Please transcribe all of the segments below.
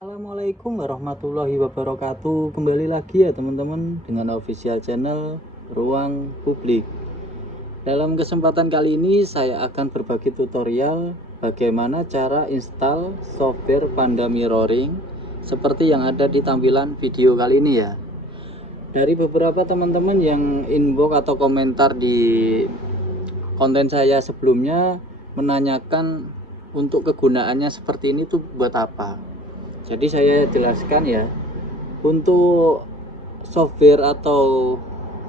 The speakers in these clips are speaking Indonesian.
Assalamualaikum warahmatullahi wabarakatuh. Kembali lagi ya teman-teman dengan official channel Ruang Publik. Dalam kesempatan kali ini saya akan berbagi tutorial bagaimana cara install software Panda Mirroring seperti yang ada di tampilan video kali ini ya. Dari beberapa teman-teman yang inbox atau komentar di konten saya sebelumnya menanyakan untuk kegunaannya seperti ini tuh buat apa. Jadi saya jelaskan ya, untuk software atau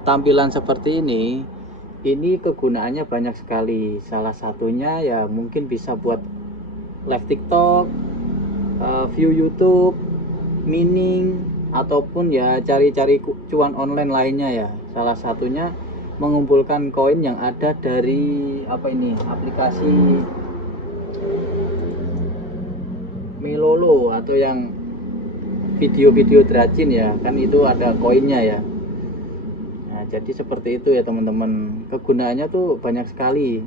tampilan seperti ini kegunaannya banyak sekali. Salah satunya ya mungkin bisa buat live TikTok, view YouTube, mining, ataupun ya cari-cari cuan online lainnya ya. Salah satunya mengumpulkan koin yang ada dari aplikasi Melolo atau yang video-video Dracin ya, kan itu ada koinnya ya. Nah, jadi seperti itu ya teman-teman, kegunaannya tuh banyak sekali.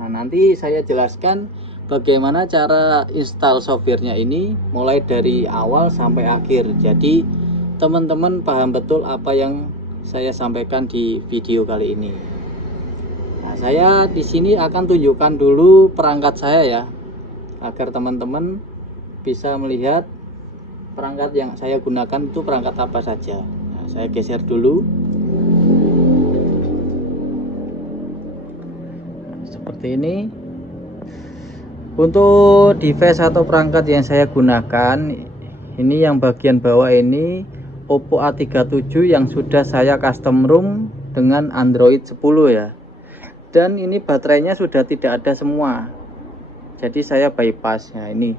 Nah, nanti saya jelaskan bagaimana cara install softwarenya ini mulai dari awal sampai akhir. Jadi teman-teman paham betul apa yang saya sampaikan di video kali ini. Nah, saya di sini akan tunjukkan dulu perangkat saya ya, agar teman-teman bisa melihat perangkat yang saya gunakan itu perangkat apa saja. Nah, saya geser dulu. Seperti ini. Untuk device atau perangkat yang saya gunakan, ini yang bagian bawah ini Oppo A37 yang sudah saya custom ROM dengan Android 10 ya. Dan ini baterainya sudah tidak ada semua. Jadi saya bypass ya, ini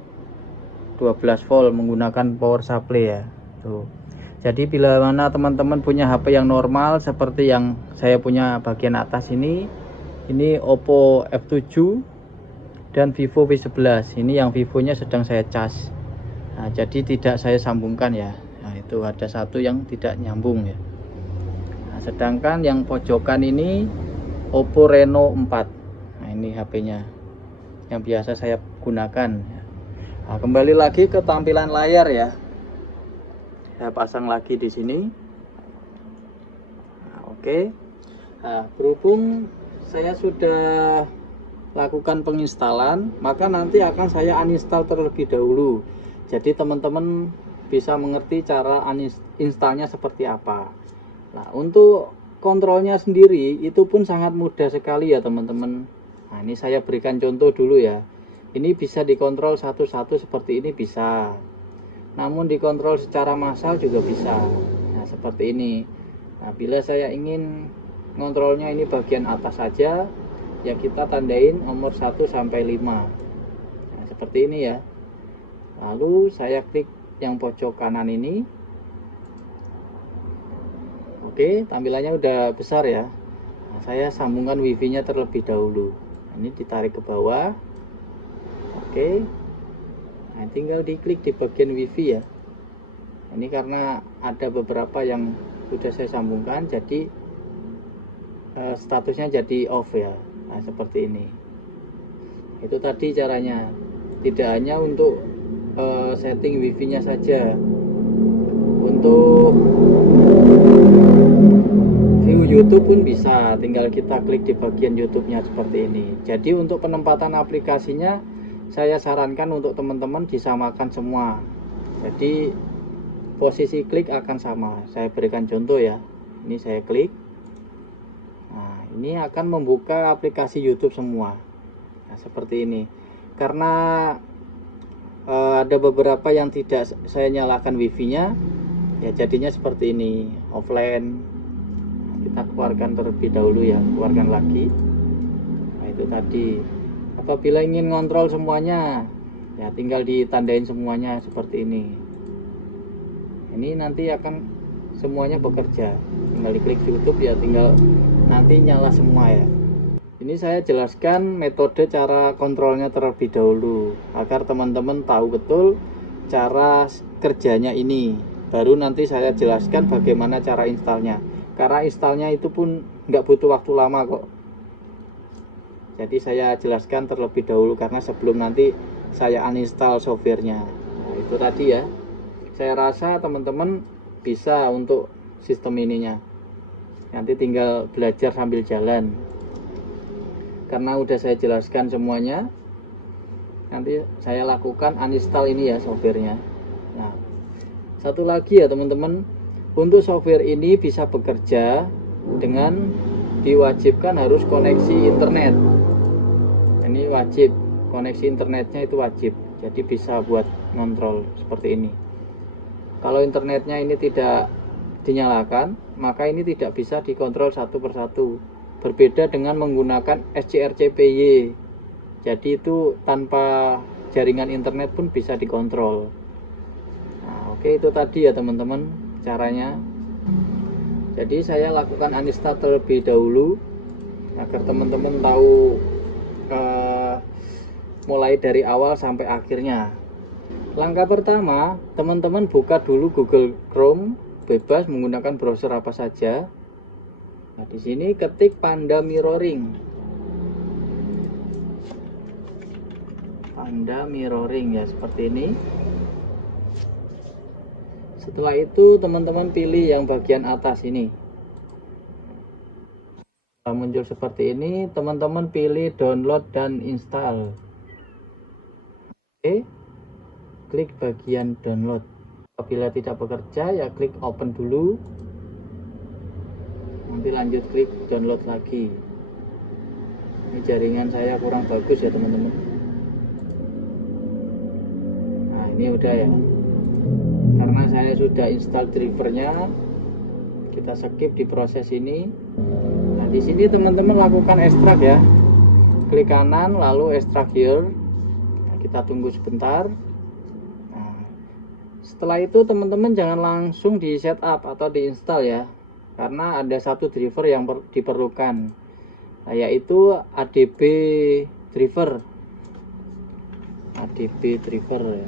12 volt menggunakan power supply ya. Tuh. Jadi bila mana teman-teman punya HP yang normal seperti yang saya punya bagian atas ini Oppo F7 dan Vivo V11. Ini yang Vivonya sedang saya cas. Nah, jadi tidak saya sambungkan ya. Nah, itu ada satu yang tidak nyambung ya. Nah, sedangkan yang pojokan ini Oppo Reno 4. Nah, ini HP-nya yang biasa saya gunakan. Nah, kembali lagi ke tampilan layar ya. Saya pasang lagi di sini. Nah, oke. Nah, berhubung saya sudah lakukan penginstalan, maka nanti akan saya uninstall terlebih dahulu. Jadi teman-teman bisa mengerti cara uninstallnya seperti apa. Nah, untuk kontrolnya sendiri itu pun sangat mudah sekali ya teman-teman. Nah, ini saya berikan contoh dulu ya. Ini bisa dikontrol satu-satu seperti ini bisa. Namun dikontrol secara massal juga bisa. Nah, seperti ini. Nah, bila saya ingin ngontrolnya ini bagian atas saja, ya kita tandain nomor 1 sampai 5. Nah, seperti ini ya. Lalu saya klik yang pojok kanan ini. Oke, tampilannya udah besar ya. Nah, saya sambungkan wifi nya terlebih dahulu. Nah, ini ditarik ke bawah. Oke. Nah, tinggal diklik di bagian wifi ya. Ini karena ada beberapa yang sudah saya sambungkan, jadi statusnya jadi off ya. Nah, seperti ini. Itu tadi caranya. Tidak hanya untuk setting wifi nya saja, untuk view YouTube pun bisa. Tinggal kita klik di bagian YouTube nya seperti ini. Jadi untuk penempatan aplikasinya saya sarankan untuk teman-teman disamakan semua. Jadi posisi klik akan sama. Saya berikan contoh ya. Ini saya klik. Nah, ini akan membuka aplikasi YouTube semua. Nah, seperti ini. Karena ada beberapa yang tidak saya nyalakan wifi-nya, ya jadinya seperti ini, offline. Nah, kita keluarkan terlebih dahulu ya, keluarkan lagi. Nah, itu tadi. Apabila ingin ngontrol semuanya, ya tinggal ditandain semuanya seperti ini. Ini nanti akan semuanya bekerja. Tinggal diklik YouTube ya, tinggal nanti nyala semua ya. Ini saya jelaskan metode cara kontrolnya terlebih dahulu agar teman-teman tahu betul cara kerjanya ini. Baru nanti saya jelaskan bagaimana cara installnya. Karena installnya itu pun nggak butuh waktu lama kok. Jadi saya jelaskan terlebih dahulu karena sebelum nanti saya uninstall softwarenya. itu tadi ya. Saya rasa teman-teman bisa untuk sistem ininya. Nanti tinggal belajar sambil jalan. Karena udah saya jelaskan semuanya, nanti saya lakukan uninstall ini ya softwarenya. Nah, satu lagi ya teman-teman, untuk software ini bisa bekerja dengan diwajibkan harus koneksi internet. Ini wajib, koneksi internetnya itu wajib, jadi bisa buat ngontrol seperti ini. Kalau internetnya ini tidak dinyalakan, maka ini tidak bisa dikontrol satu persatu. Berbeda dengan menggunakan SCRCPY. Jadi itu tanpa jaringan internet pun bisa dikontrol. Nah, oke, itu tadi ya teman-teman caranya. Jadi saya lakukan uninstall terlebih dahulu agar teman-teman tahu mulai dari awal sampai akhirnya. Langkah pertama, teman-teman buka dulu Google Chrome, bebas menggunakan browser apa saja. Nah, di sini ketik Panda Mirroring. Panda Mirroring ya, seperti ini. Setelah itu teman-teman pilih yang bagian atas ini. Setelah muncul seperti ini, teman-teman pilih download dan install. Oke. Klik bagian download. Apabila tidak bekerja ya klik open dulu, nanti lanjut klik download lagi. Ini jaringan saya kurang bagus ya teman-teman. Nah, ini udah ya, karena saya sudah install drivernya, kita skip di proses ini. Nah, di sini teman-teman lakukan ekstrak ya, klik kanan lalu ekstrak here. Nah, kita tunggu sebentar. Setelah itu teman-teman jangan langsung di setup atau diinstal ya, karena ada satu driver yang diperlukan, yaitu ADB driver. ADB driver ya.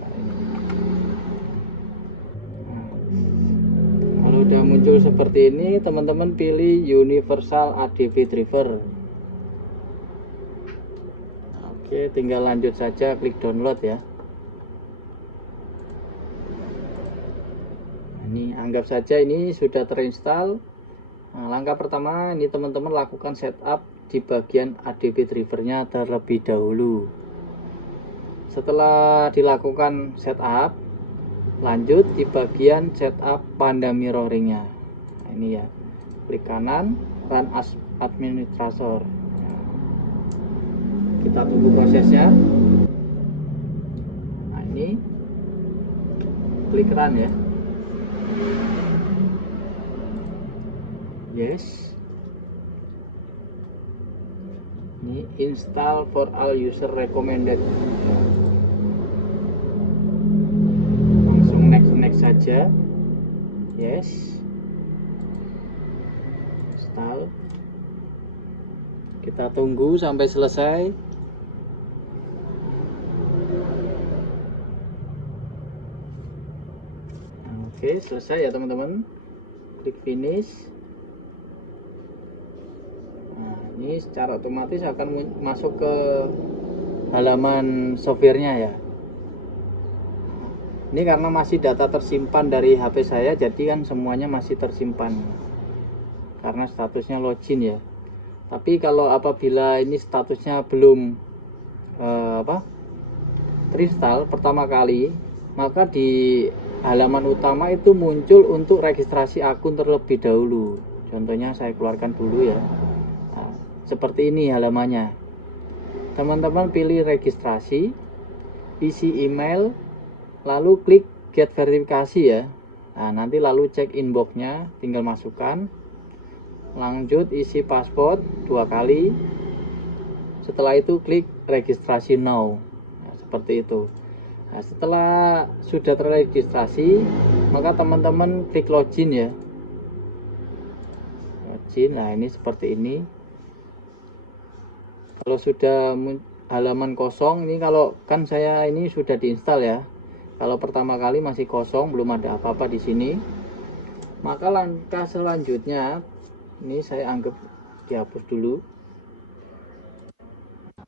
Kalau udah muncul seperti ini, teman-teman pilih universal ADB driver. Oke, tinggal lanjut saja, klik download ya. Ini anggap saja ini sudah terinstall. Nah, langkah pertama ini teman-teman lakukan setup di bagian ADB drivernya terlebih dahulu. Setelah dilakukan setup, lanjut di bagian setup Panda Mirroringnya. Nah, ini ya, klik kanan run as administrator. Nah, kita tunggu prosesnya. Nah, ini klik run ya. Yes. Ini install for all user recommended. Langsung next saja. Yes. Install. Kita tunggu sampai selesai. Oke, selesai ya teman-teman. Klik finish. Ini secara otomatis akan masuk ke halaman softwarenya ya. Ini karena masih data tersimpan dari HP saya, jadi kan semuanya masih tersimpan karena statusnya login ya. Tapi kalau apabila ini statusnya belum terinstall pertama kali, maka di halaman utama itu muncul untuk registrasi akun terlebih dahulu. Contohnya saya keluarkan dulu ya. Seperti ini halamannya. Teman-teman pilih registrasi, isi email, lalu klik get verifikasi ya. Nah, nanti lalu cek inboxnya, tinggal masukkan. Lanjut isi password 2 kali. Setelah itu klik registrasi now. Nah, seperti itu. Nah, setelah sudah terregistrasi, maka teman-teman klik login ya. Login. Nah, ini seperti ini. Kalau sudah halaman kosong, ini kalau kan saya ini sudah diinstal ya. Kalau pertama kali masih kosong, belum ada apa-apa di sini, maka langkah selanjutnya ini saya anggap dihapus dulu.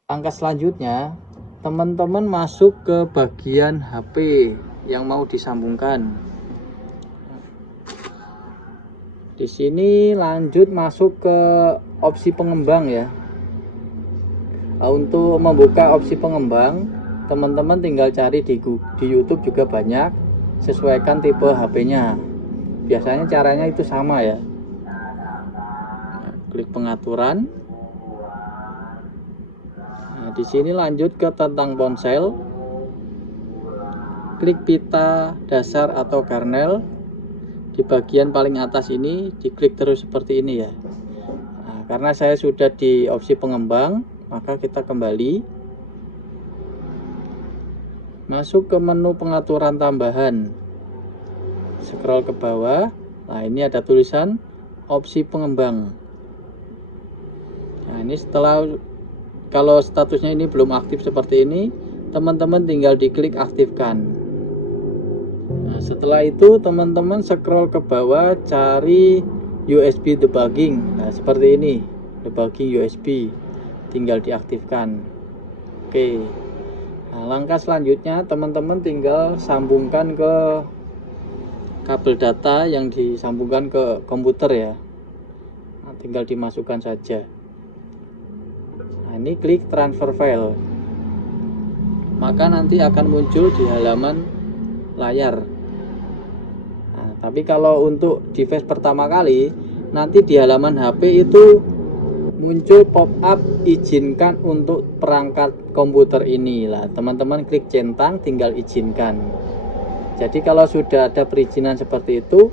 Langkah selanjutnya teman-teman masuk ke bagian HP yang mau disambungkan. Di sini lanjut masuk ke opsi pengembang ya. Untuk membuka opsi pengembang, teman-teman tinggal cari di YouTube juga banyak, sesuaikan tipe HP-nya. Biasanya caranya itu sama ya. Klik pengaturan. Nah, di sini lanjut ke tentang ponsel. Klik pita dasar atau kernel. Di bagian paling atas ini diklik terus seperti ini ya. Nah, karena saya sudah di opsi pengembang, maka kita kembali masuk ke menu pengaturan tambahan, scroll ke bawah. Nah, ini ada tulisan opsi pengembang. Nah, ini setelah, kalau statusnya ini belum aktif seperti ini, teman-teman tinggal diklik aktifkan. Nah, setelah itu teman-teman scroll ke bawah, cari USB debugging. Nah, seperti ini, debugging USB, tinggal diaktifkan. Oke. Nah, langkah selanjutnya teman-teman tinggal sambungkan ke kabel data yang disambungkan ke komputer ya. Nah, tinggal dimasukkan saja. Nah, ini klik transfer file, maka nanti akan muncul di halaman layar. Nah, tapi kalau untuk device pertama kali, nanti di halaman HP itu muncul pop-up izinkan untuk perangkat komputer ini lah. Teman-teman klik centang, tinggal izinkan. Jadi kalau sudah ada perizinan seperti itu,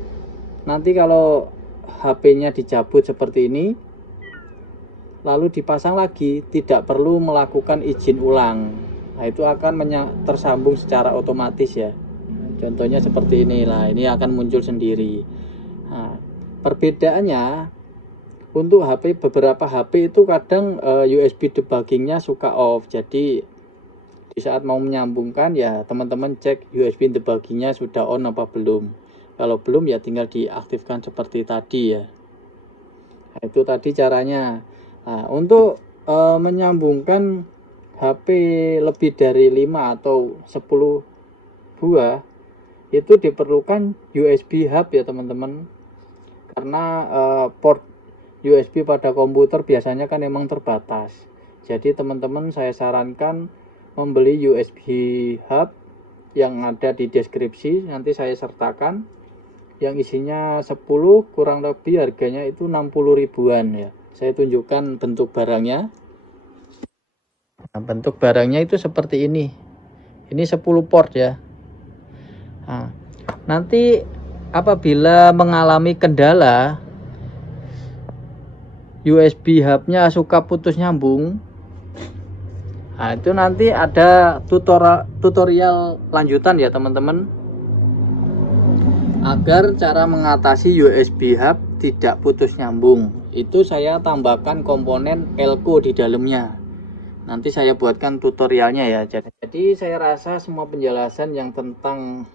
nanti kalau HP-nya dicabut seperti ini, lalu dipasang lagi, tidak perlu melakukan izin ulang. Nah, itu akan tersambung secara otomatis ya. Contohnya seperti inilah, ini akan muncul sendiri. Nah, perbedaannya untuk HP, beberapa HP itu kadang USB debuggingnya suka off. Jadi di saat mau menyambungkan ya teman-teman cek USB debuggingnya sudah on apa belum. Kalau belum ya tinggal diaktifkan seperti tadi ya. Nah, itu tadi caranya. Nah, untuk menyambungkan HP lebih dari 5 atau 10 buah itu diperlukan USB hub ya teman-teman, karena port USB pada komputer biasanya kan memang terbatas. Jadi teman-teman saya sarankan membeli USB hub yang ada di deskripsi, nanti saya sertakan, yang isinya 10, kurang lebih harganya itu 60 ribuan ya. Saya tunjukkan bentuk barangnya. Nah, bentuk barangnya itu seperti ini 10 port ya. Nah, nanti apabila mengalami kendala USB hubnya suka putus nyambung, nah itu nanti ada tutorial lanjutan ya teman-teman, agar cara mengatasi USB hub tidak putus nyambung. Itu saya tambahkan komponen Elco di dalamnya, nanti saya buatkan tutorialnya ya. Jadi saya rasa semua penjelasan yang tentang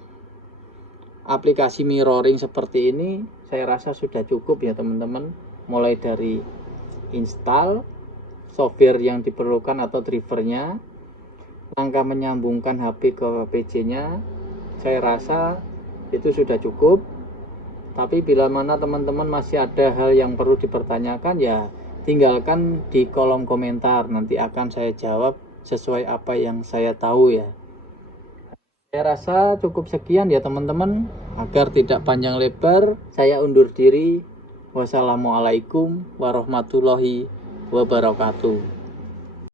aplikasi mirroring seperti ini saya rasa sudah cukup ya teman-teman. Mulai dari install software yang diperlukan atau drivernya, langkah menyambungkan HP ke PC nya, saya rasa itu sudah cukup. Tapi bila mana teman-teman masih ada hal yang perlu dipertanyakan ya tinggalkan di kolom komentar, nanti akan saya jawab sesuai apa yang saya tahu ya. Saya rasa cukup sekian ya teman-teman. Agar tidak panjang lebar, saya undur diri. Wassalamualaikum warahmatullahi wabarakatuh.